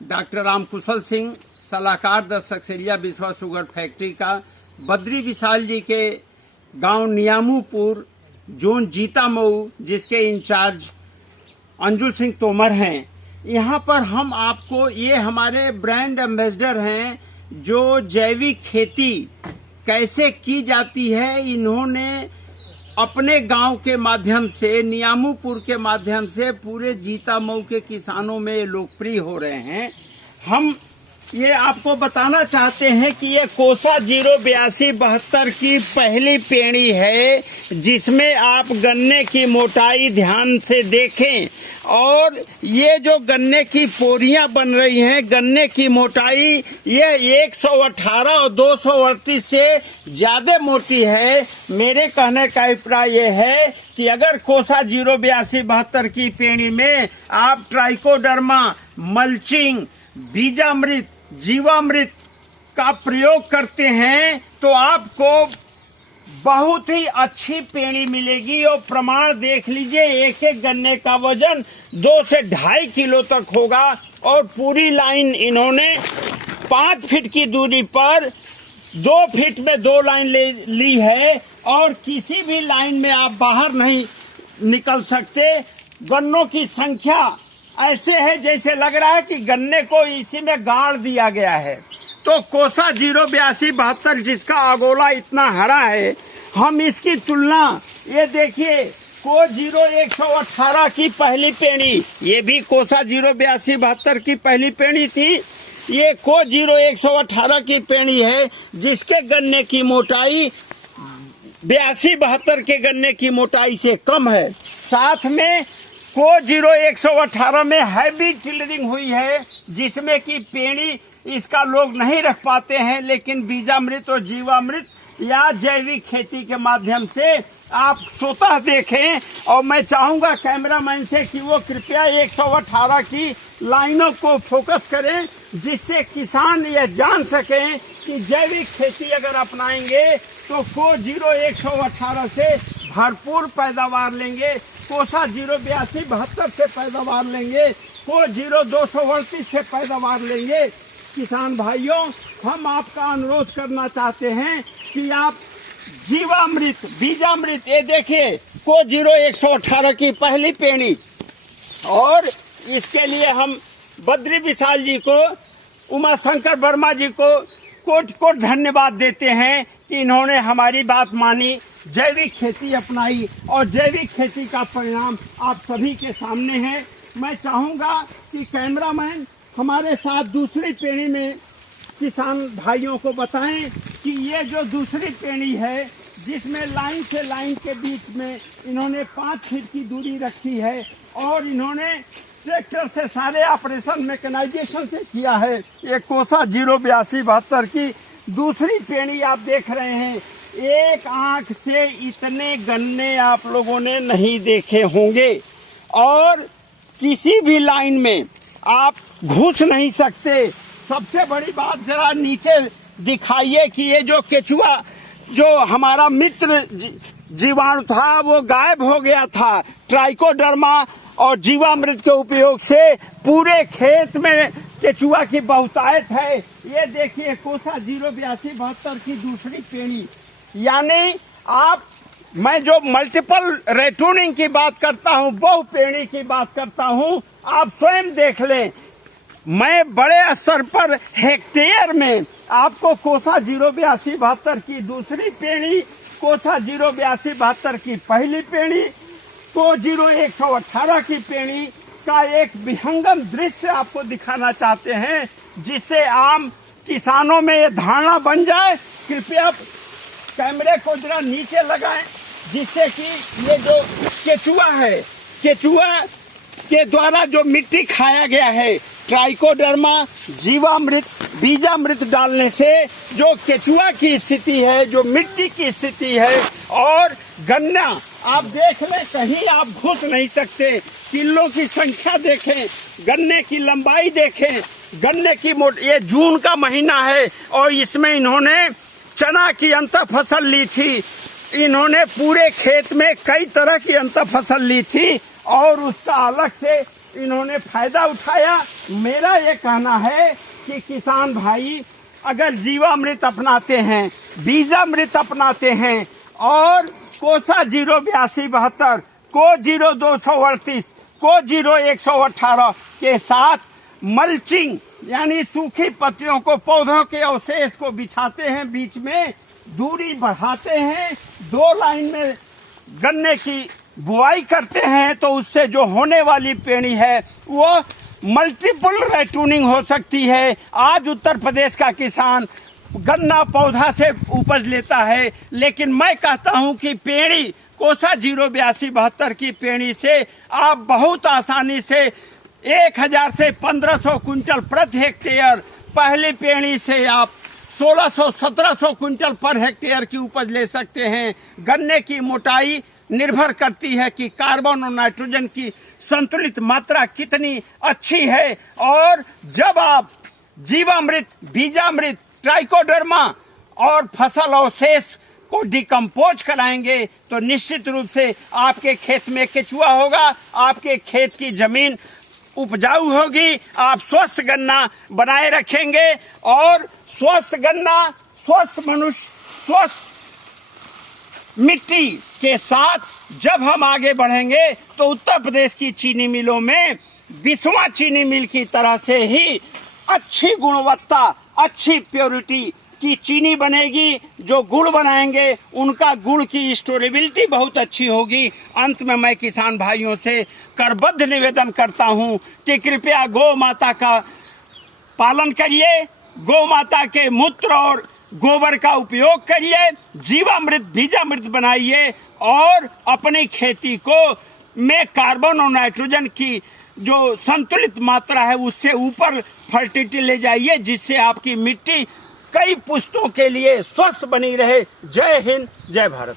Doctor रामकुशल Singh, सलाहकार 10 Saksaria Biswa sugar factory का, बद्री विशाल जी के गांव नियामूपुर, जोन जीता मऊ, जिसके इंचार्ज अंजुल सिंह तोमर हैं। यहाँ पर हम आपको, ये हमारे ब्रांड एम्बेसडर हैं जो जैविक खेती कैसे की जाती है, इन्होंने अपने गांव के माध्यम से, नियामूपुर के माध्यम से पूरे जीता मऊ के किसानों में लोकप्रिय हो रहे हैं। हम ये आपको बताना चाहते हैं कि ये कोसा 08272 की पहली पेड़ी है, जिसमें आप गन्ने की मोटाई ध्यान से देखें। और ये जो गन्ने की पोरियां बन रही हैं, गन्ने की मोटाई ये 118 और 238 से ज्यादा मोटी है। मेरे कहने का अभिप्राय ये है कि अगर कोसा 08272 की पेड़ी में आप ट्राइकोडर्मा, मल्चिंग, बीजामृत, जीवामृत का प्रयोग करते हैं तो आपको बहुत ही अच्छी पेड़ी मिलेगी। और प्रमाण देख लीजिए, एक एक गन्ने का वजन 2 से 2.5 किलो तक होगा। और पूरी लाइन इन्होंने 5 फीट की दूरी पर 2 फीट में 2 लाइन ली है। और किसी भी लाइन में आप बाहर नहीं निकल सकते। गन्नों की संख्या ऐसे है जैसे लग रहा है कि गन्ने को इसी में गाड़ दिया गया है। तो कोसा 08272 जिसका अगोला इतना हरा है, हम इसकी तुलना, ये देखिए को 0118 की पहली पेड़ी, ये भी कोसा 08272 की पहली पेड़ी थी। ये को 0118 की पेड़ी है जिसके गन्ने की मोटाई 8272 के गन्ने की मोटाई से कम है। साथ में को 0118 में हैवी टिलरिंग हुई है, जिसमें कि पेड़ी इसका लोग नहीं रख पाते हैं, लेकिन बीजामृत और जीवामृत या जैविक खेती के माध्यम से आप स्वतः देखें। और मैं चाहूंगा कैमरामैन से कि वो कृपया 118 की लाइनों को फोकस करें, जिससे किसान यह जान सकें कि जैविक खेती अगर अपनाएंगे तो को 0118 से भरपूर पैदावार लेंगे, कोसा 08272 से पैदावार लेंगे, को 0238 से पैदावार लेंगे। किसान भाइयों, हम आपका अनुरोध करना चाहते हैं कि आप जीवामृत, बीजामृत, ये देखिए को 0118 की पहली पेड़ी। और इसके लिए हम बद्री विशाल जी को, उमा शंकर वर्मा जी को कोट कोट धन्यवाद देते हैं कि इन्होंने हमारी बात मानी, जैविक खेती अपनाई और जैविक खेती का परिणाम आप सभी के सामने है। मैं चाहूंगा कि कैमरामैन हमारे साथ दूसरी पेड़ी में किसान भाइयों को बताएं कि ये जो दूसरी पेड़ी है, जिसमें लाइन से लाइन के बीच में इन्होंने 5 फीट की दूरी रखी है और इन्होंने ट्रैक्टर से सारे ऑपरेशन मैकेनाइजेशन से किया है। ये कोसा 08272 की दूसरी पेड़ी आप देख रहे हैं। एक आंख से इतने गन्ने आप लोगों ने नहीं देखे होंगे और किसी भी लाइन में आप घुस नहीं सकते। सबसे बड़ी बात, जरा नीचे दिखाइए कि ये जो केचुआ, जो हमारा मित्र जीवाणु था, वो गायब हो गया था। ट्राइकोडर्मा और जीवामृत के उपयोग से पूरे खेत में केचुआ की बहुतायत है। ये देखिए कोसा 08272 की दूसरी पेड़ी। यानी आप, मैं जो मल्टीपल रेटूनिंग की बात करता हूँ, बहु पेड़ी की बात करता हूँ, आप स्वयं देख लें। मैं बड़े स्तर पर हेक्टेयर में आपको कोसा 08272 की दूसरी पेड़ी, कोसा 08272 की पहली पेड़ी, को 0118 की पेड़ी का एक विहंगम दृश्य आपको दिखाना चाहते हैं, जिससे आम किसानों में ये धारणा बन जाए। कृपया कैमरे को जरा नीचे लगाएं, जिससे कि ये जो केचुआ है, केचुआ के द्वारा जो मिट्टी खाया गया है, ट्राइकोडर्मा, जीवामृत, बीजामृत डालने से जो केचुआ की स्थिति है, जो मिट्टी की स्थिति है, और गन्ना आप देख लें, कहीं आप घुस नहीं सकते। किलो की संख्या देखें, गन्ने की लंबाई देखें, गन्ने की ये जून का महीना है और इसमें इन्होंने चना की अंतर फसल ली थी। इन्होंने पूरे खेत में कई तरह की अंतर फसल ली थी और उसका अलग से इन्होंने फायदा उठाया। मेरा ये कहना है कि किसान भाई अगर जीवामृत अपनाते हैं, बीजामृत अपनाते हैं और कोसा 08272, को 0238, को 0118 के साथ मल्चिंग यानी सूखी पत्तियों को, पौधों के अवशेष को बिछाते हैं, बीच में दूरी बढ़ाते हैं, 2 लाइन में गन्ने की बुआई करते हैं, तो उससे जो होने वाली पेड़ी है वो मल्टीपल रेटूनिंग हो सकती है। आज उत्तर प्रदेश का किसान गन्ना पौधा से उपज लेता है, लेकिन मैं कहता हूं कि पेड़ी कोसा 08272 की पेड़ी से आप बहुत आसानी से 1000 से 1500 क्विंटल प्रति हेक्टेयर, पहली पेड़ी से आप 1600-1700 क्विंटल पर हेक्टेयर की उपज ले सकते हैं। गन्ने की मोटाई निर्भर करती है कि कार्बन और नाइट्रोजन की संतुलित मात्रा कितनी अच्छी है, और जब आप जीवामृत, बीजामृत, ट्राइकोडर्मा और फसल अवशेष को डिकम्पोज कराएंगे तो निश्चित रूप से आपके खेत में केचुआ होगा, आपके खेत की जमीन उपजाऊ होगी, आप स्वस्थ गन्ना बनाए रखेंगे। और स्वस्थ गन्ना, स्वस्थ मनुष्य, स्वस्थ मिट्टी के साथ जब हम आगे बढ़ेंगे तो उत्तर प्रदेश की चीनी मिलों में 20वां चीनी मिल की तरह से ही अच्छी गुणवत्ता, अच्छी प्योरिटी की चीनी बनेगी। जो गुड़ बनाएंगे उनका गुड़ की स्टोरेबिलिटी बहुत अच्छी होगी। अंत में मैं किसान भाइयों से करबद्ध निवेदन करता हूं कि कृपया गौ माता का पालन करिए, गौ माता के मूत्र और गोबर का उपयोग करिए, जीवामृत, बीजामृत बनाइए और अपनी खेती को में कार्बन और नाइट्रोजन की जो संतुलित मात्रा है उससे ऊपर फर्टिलिटी ले जाइए, जिससे आपकी मिट्टी कई पुश्तों के लिए स्वस्थ बनी रहे। जय हिंद, जय भारत।